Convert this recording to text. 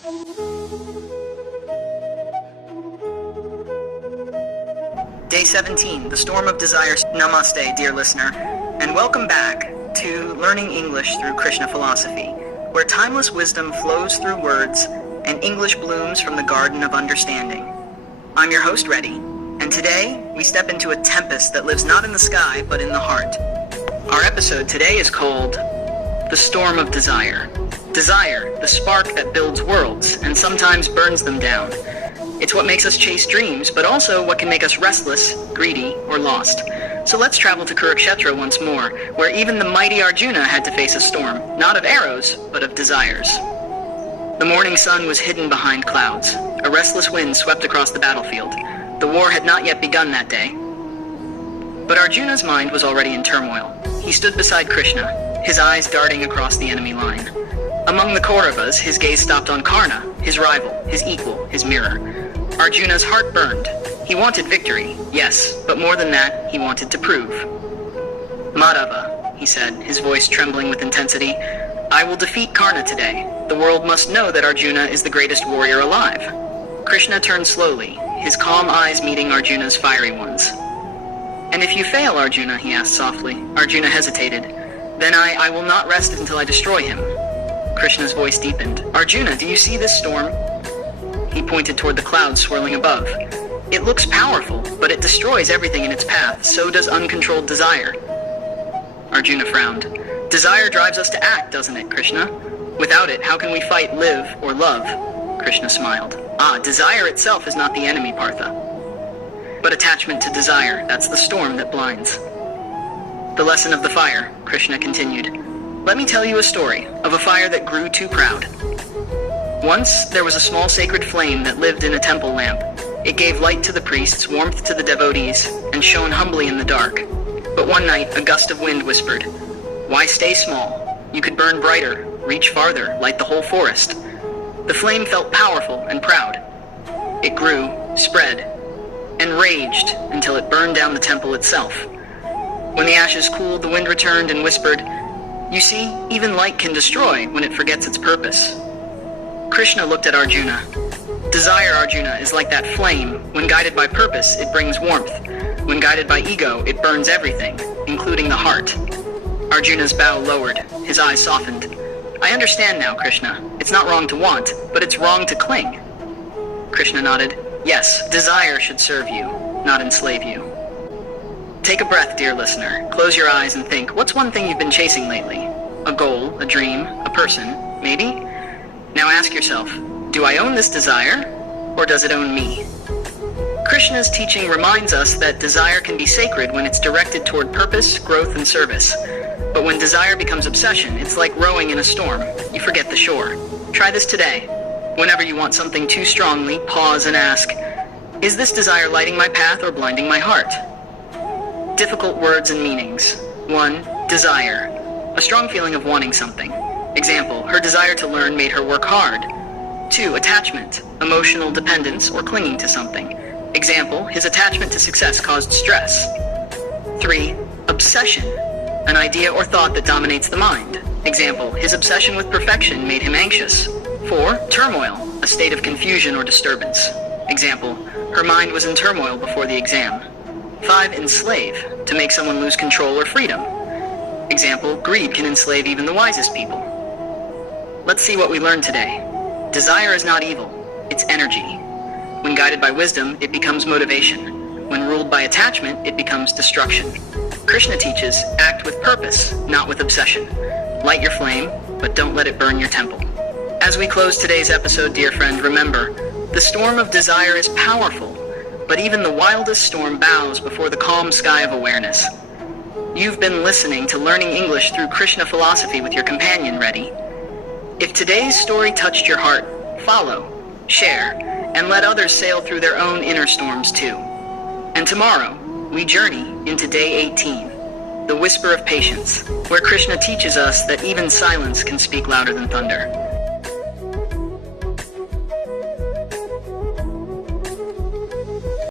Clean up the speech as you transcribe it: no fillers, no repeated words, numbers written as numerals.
Day 17, The Storm of Desire. Namaste, dear listener, and welcome back to Learning English through Krishna Philosophy, where timeless wisdom flows through words and English blooms from the garden of understanding. I'm your host, Reddy, and today we step into a tempest that lives not in the sky, but in the heart. Our episode today is called The Storm of Desire. Desire, the spark that builds worlds and sometimes burns them down. It's what makes us chase dreams, but also what can make us restless, greedy, or lost. So let's travel to Kurukshetra once more, where even the mighty Arjuna had to face a storm, not of arrows, but of desires. The morning sun was hidden behind clouds. A restless wind swept across the battlefield. The war had not yet begun that day. But Arjuna's mind was already in turmoil. He stood beside Krishna, his eyes darting across the enemy line. Among the Kauravas, his gaze stopped on Karna, his rival, his equal, his mirror. Arjuna's heart burned. He wanted victory, yes, but more than that, he wanted to prove. Madhava, he said, his voice trembling with intensity, I will defeat Karna today. The world must know that Arjuna is the greatest warrior alive. Krishna turned slowly, his calm eyes meeting Arjuna's fiery ones. And if you fail, Arjuna, he asked softly. Arjuna hesitated. Then I will not rest until I destroy him. Krishna's voice deepened. Arjuna, do you see this storm? He pointed toward the clouds swirling above. It looks powerful, but it destroys everything in its path. So does uncontrolled desire. Arjuna frowned. Desire drives us to act, doesn't it, Krishna? Without it, how can we fight, live, or love? Krishna smiled. Desire itself is not the enemy, Partha. But attachment to desire, that's the storm that blinds. The lesson of the fire, Krishna continued. Let me tell you a story of a fire that grew too proud. Once, there was a small sacred flame that lived in a temple lamp. It gave light to the priests, warmth to the devotees, and shone humbly in the dark. But one night, a gust of wind whispered, Why stay small? You could burn brighter, reach farther, light the whole forest. The flame felt powerful and proud. It grew, spread, and raged until it burned down the temple itself. When the ashes cooled, the wind returned and whispered, You see, even light can destroy when it forgets its purpose. Krishna looked at Arjuna. Desire, Arjuna, is like that flame. When guided by purpose, it brings warmth. When guided by ego, it burns everything, including the heart. Arjuna's bow lowered. His eyes softened. I understand now, Krishna. It's not wrong to want, but it's wrong to cling. Krishna nodded. Yes, desire should serve you, not enslave you. Take a breath, dear listener. Close your eyes and think, what's one thing you've been chasing lately? A goal, a dream, a person, maybe? Now ask yourself, do I own this desire, or does it own me? Krishna's teaching reminds us that desire can be sacred when it's directed toward purpose, growth, and service. But when desire becomes obsession, it's like rowing in a storm. You forget the shore. Try this today. Whenever you want something too strongly, pause and ask, is this desire lighting my path or blinding my heart? Difficult words and meanings. 1. Desire. A strong feeling of wanting something. Example, her desire to learn made her work hard. 2. Attachment. Emotional dependence or clinging to something. Example, his attachment to success caused stress. 3. Obsession. An idea or thought that dominates the mind. Example, his obsession with perfection made him anxious. 4. Turmoil. A state of confusion or disturbance. Example, her mind was in turmoil before the exam. 5. Enslave. To make someone lose control or freedom. Example, greed can enslave even the wisest people. Let's see what we learned today. Desire is not evil. It's energy. When guided by wisdom, it becomes motivation. When ruled by attachment, it becomes destruction. Krishna teaches, act with purpose, not with obsession. Light your flame, but don't let it burn your temple. As we close today's episode, dear friend, remember, the storm of desire is powerful, but even the wildest storm bows before the calm sky of awareness. You've been listening to Learning English through Krishna Philosophy with your companion, Reddy. If today's story touched your heart, follow, share, and let others sail through their own inner storms too. And tomorrow, we journey into Day 18, the Whisper of Patience, where Krishna teaches us that even silence can speak louder than thunder.